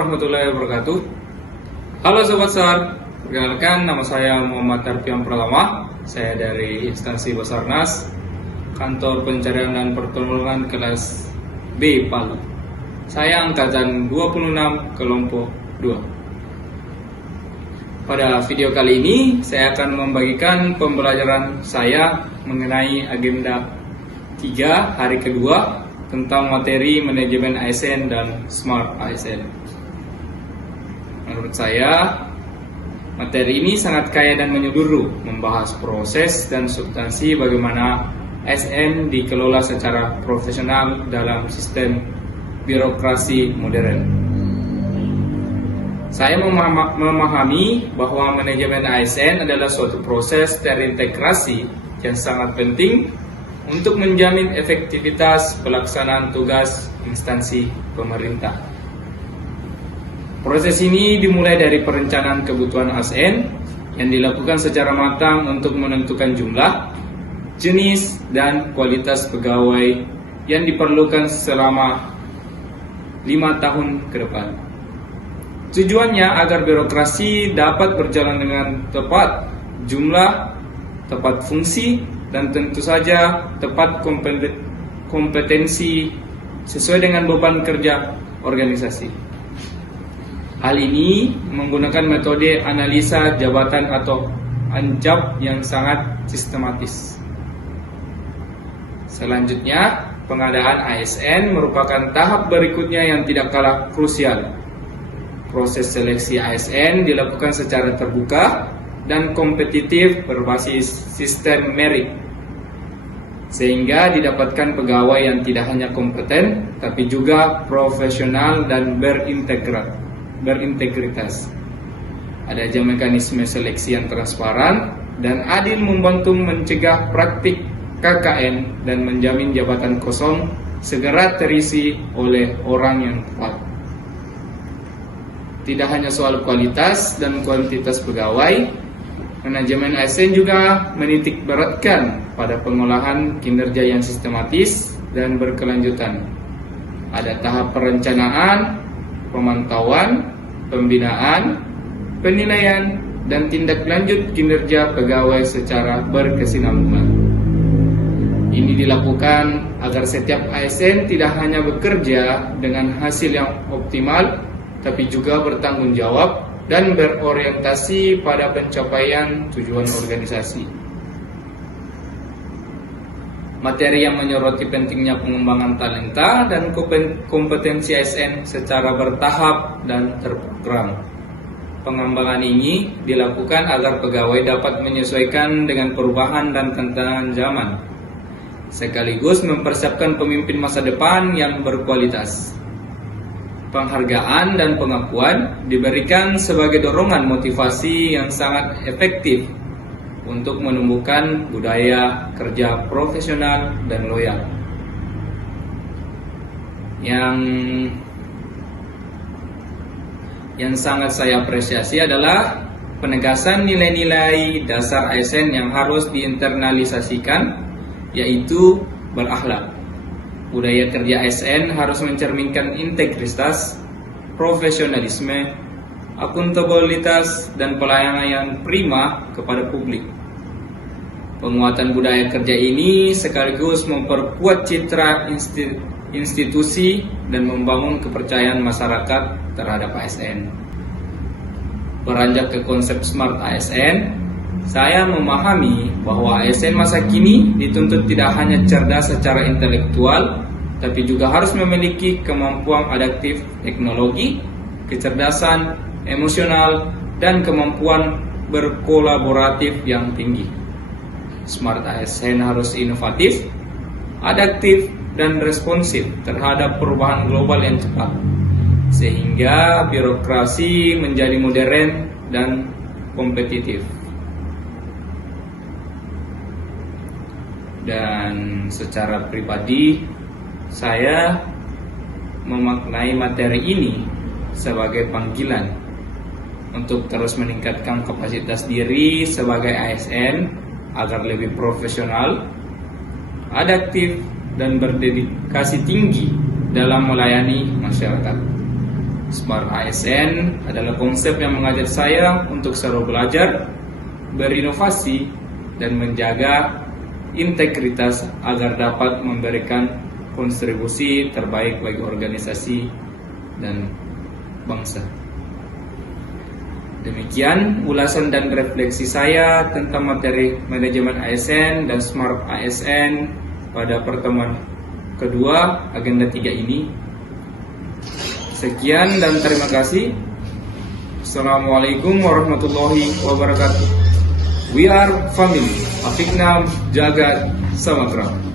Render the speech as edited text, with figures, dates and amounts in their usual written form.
warahmatullahi wabarakatuh. Halo Sobat SAR, perkenalkan nama saya Muhammad Tarfian Pratama. Saya dari instansi Basarnas, Kantor Pencarian dan Pertolongan kelas B Palu. Saya angkatan 26 kelompok 2. Pada video kali ini, saya akan membagikan pembelajaran saya mengenai agenda 3 hari kedua tentang materi manajemen ASN dan Smart ASN. Menurut saya, materi ini sangat kaya dan menyeluruh, membahas proses dan substansi bagaimana ASN dikelola secara profesional dalam sistem birokrasi modern. Saya memahami bahwa manajemen ASN adalah suatu proses terintegrasi yang sangat penting untuk menjamin efektivitas pelaksanaan tugas instansi pemerintah. Proses ini dimulai dari perencanaan kebutuhan ASN yang dilakukan secara matang untuk menentukan jumlah, jenis, dan kualitas pegawai yang diperlukan selama 5 tahun ke depan. Tujuannya agar birokrasi dapat berjalan dengan tepat jumlah, tepat fungsi, dan tentu saja tepat kompetensi sesuai dengan beban kerja organisasi. Hal ini menggunakan metode analisa jabatan atau ANJAP yang sangat sistematis. Selanjutnya, pengadaan ASN merupakan tahap berikutnya yang tidak kalah krusial. Proses seleksi ASN dilakukan secara terbuka dan kompetitif berbasis sistem merit, sehingga didapatkan pegawai yang tidak hanya kompeten tapi juga profesional dan berintegritas. Ada juga mekanisme seleksi yang transparan dan adil membantu mencegah praktik KKN dan menjamin jabatan kosong segera terisi oleh orang yang tepat. Tidak hanya soal kualitas dan kuantitas pegawai, manajemen ASN juga menitik beratkan pada pengolahan kinerja yang sistematis dan berkelanjutan. Ada tahap perencanaan, pemantauan, pembinaan, penilaian, dan tindak lanjut kinerja pegawai secara berkesinambungan. Ini dilakukan agar setiap ASN tidak hanya bekerja dengan hasil yang optimal, tapi juga bertanggung jawab dan berorientasi pada pencapaian tujuan organisasi. Materi yang menyoroti pentingnya pengembangan talenta dan kompetensi ASN secara bertahap dan terprogram. Pengembangan ini dilakukan agar pegawai dapat menyesuaikan dengan perubahan dan tantangan zaman, sekaligus mempersiapkan pemimpin masa depan yang berkualitas. Penghargaan dan pengakuan diberikan sebagai dorongan motivasi yang sangat efektif untuk menumbuhkan budaya kerja profesional dan loyal. Yang sangat saya apresiasi adalah penegasan nilai-nilai dasar ASN yang harus diinternalisasikan, yaitu berakhlak. Budaya kerja ASN harus mencerminkan integritas, profesionalisme, akuntabilitas, dan pelayanan yang prima kepada publik. Penguatan budaya kerja ini sekaligus memperkuat citra institusi dan membangun kepercayaan masyarakat terhadap ASN. Beranjak ke konsep Smart ASN, saya memahami bahwa ASN masa kini dituntut tidak hanya cerdas secara intelektual, tapi juga harus memiliki kemampuan adaptif teknologi, kecerdasan emosional, dan kemampuan berkolaboratif yang tinggi. Smart ASN harus inovatif, adaptif, dan responsif terhadap perubahan global yang cepat, sehingga birokrasi menjadi modern dan kompetitif. Dan secara pribadi, saya memaknai materi ini sebagai panggilan untuk terus meningkatkan kapasitas diri sebagai ASN agar lebih profesional, adaptif, dan berdedikasi tinggi dalam melayani masyarakat. Smart ASN adalah konsep yang mengajak saya untuk selalu belajar, berinovasi, dan menjaga integritas agar dapat memberikan kontribusi terbaik bagi organisasi dan bangsa. Demikian ulasan dan refleksi saya tentang materi manajemen ASN dan Smart ASN pada pertemuan kedua agenda 3 ini. Sekian dan terima kasih. Assalamualaikum warahmatullahi wabarakatuh. We are family. Afikna Jagat Samatra.